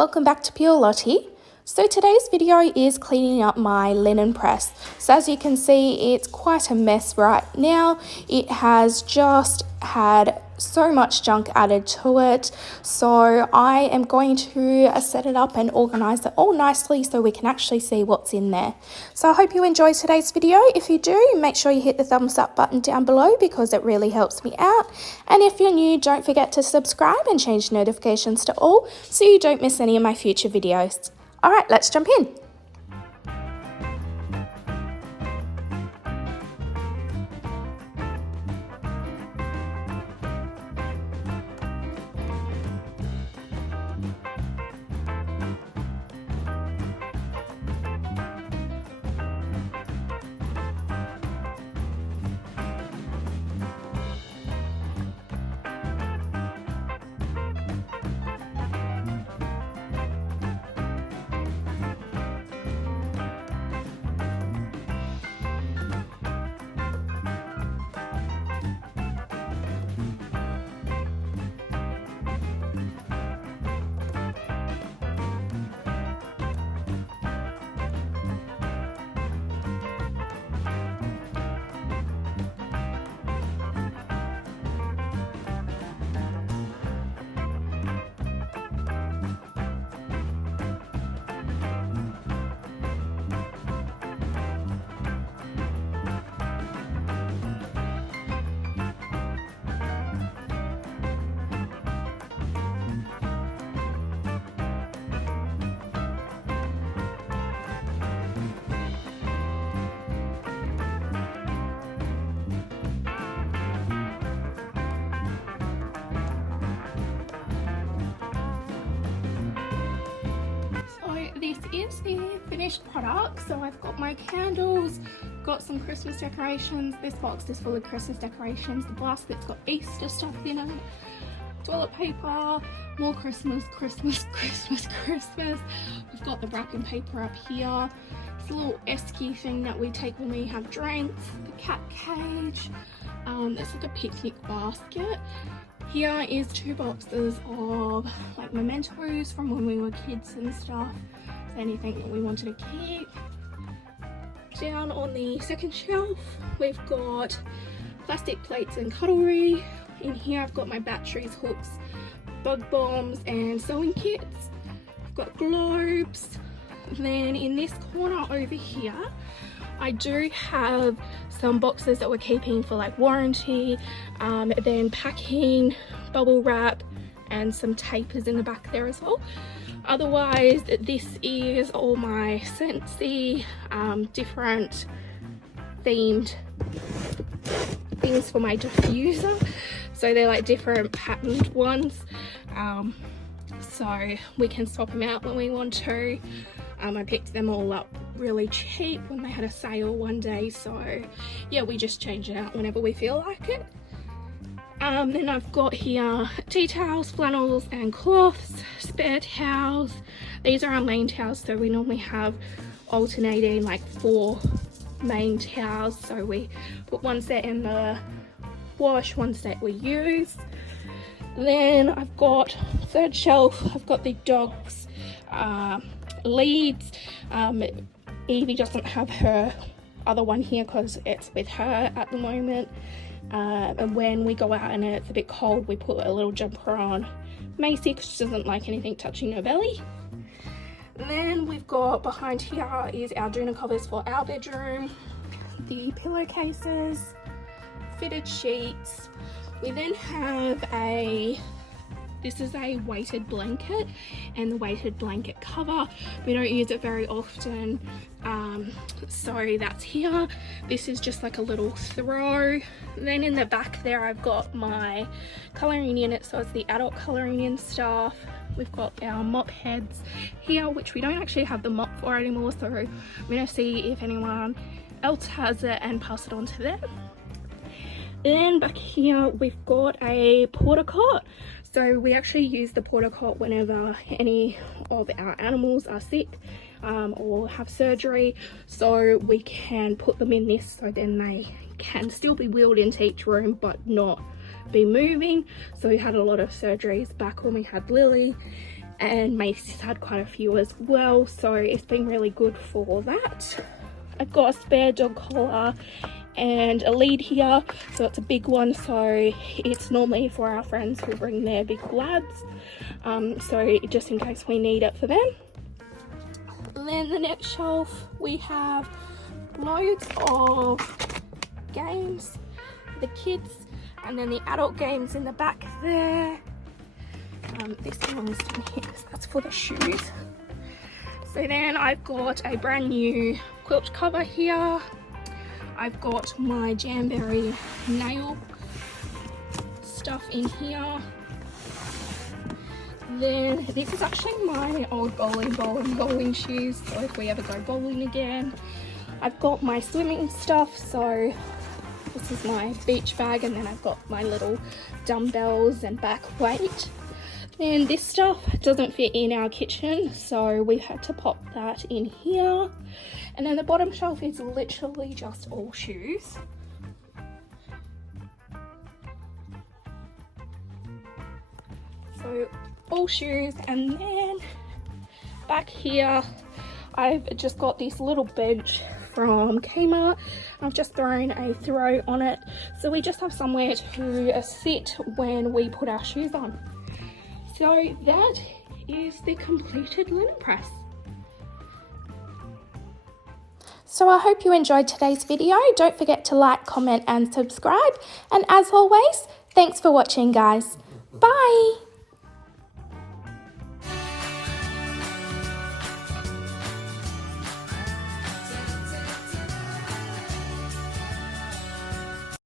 Welcome back to Pure Lottie. So today's video is cleaning up my linen press. So as you can see, it's quite a mess right now. It has just had so much junk added to it. So I am going to set it up and organize it all nicely so we can actually see what's in there. So I hope you enjoyed today's video. If you do, make sure you hit the thumbs up button down below because it really helps me out. And if you're new, don't forget to subscribe and change notifications to all so you don't miss any of my future videos. All right, let's jump in. This is the finished product. So I've got my candles, got some Christmas decorations. This box is full of Christmas decorations. The basket's got Easter stuff in it, toilet paper, more Christmas. We've got the wrapping paper up here. It's a little esky thing that we take when we have drinks. The cat cage. It's like a picnic basket. Here is 2 boxes of like mementos from when we were kids and stuff. Anything that we wanted to keep. Down on the second shelf we've got plastic plates and cutlery. In here I've got my batteries, hooks, bug bombs and sewing kits. I've got globes. Then in this corner over here I do have some boxes that we're keeping for like warranty, then packing, bubble wrap and some tapers in the back there as well. Otherwise, this is all my Scentsy, different themed things for my diffuser. So they're like different patterned ones. So we can swap them out when we want to. I picked them all up really cheap when they had a sale one day. So yeah, we just change it out whenever we feel like it. Then I've got here tea towels, flannels and cloths, spare towels. These are our main towels, so we normally have alternating like 4 main towels. So we put one set in the wash, one set we use. Then I've got third shelf, I've got the dogs leads. Evie doesn't have her other one here because it's with her at the moment. And when we go out and it's a bit cold, we put a little jumper on Macy because she doesn't like anything touching her belly. And then we've got behind here is our doona covers for our bedroom, the pillowcases, fitted sheets. We then have this is a weighted blanket and the weighted blanket cover. We don't use it very often, so that's here. This is just like a little throw. Then in the back there I've got my colouring unit, so it's the adult colouring in stuff. We've got our mop heads here, which we don't actually have the mop for anymore, so I'm going to see if anyone else has it and pass it on to them. Then back here we've got a porta cot. So we actually use the porta cot whenever any of our animals are sick or have surgery, so we can put them in this so then they can still be wheeled into each room but not be moving. So we had a lot of surgeries back when we had Lily, and Macy's had quite a few as well, so it's been really good for that. I've got a spare dog collar and a lead here, so it's a big one, so it's normally for our friends who bring their big lads, so just in case we need it for them. And then the next shelf we have loads of games for the kids, and then the adult games in the back there. This one's in here because that's for the shoes. So then I've got a brand new quilt cover here. I've got my Jamberry nail stuff in here. Then this is actually my old bowling shoes, so if we ever go bowling again. I've got my swimming stuff, so this is my beach bag, and then I've got my little dumbbells and back weight. And this stuff doesn't fit in our kitchen, so we've had to pop that in here. And then the bottom shelf is literally just all shoes. So all shoes, and then back here I've just got this little bench from Kmart. I've just thrown a throw on it, so we just have somewhere to sit when we put our shoes on. So that is the completed linen press. So I hope you enjoyed today's video. Don't forget to like, comment and subscribe. And as always, thanks for watching, guys. Bye.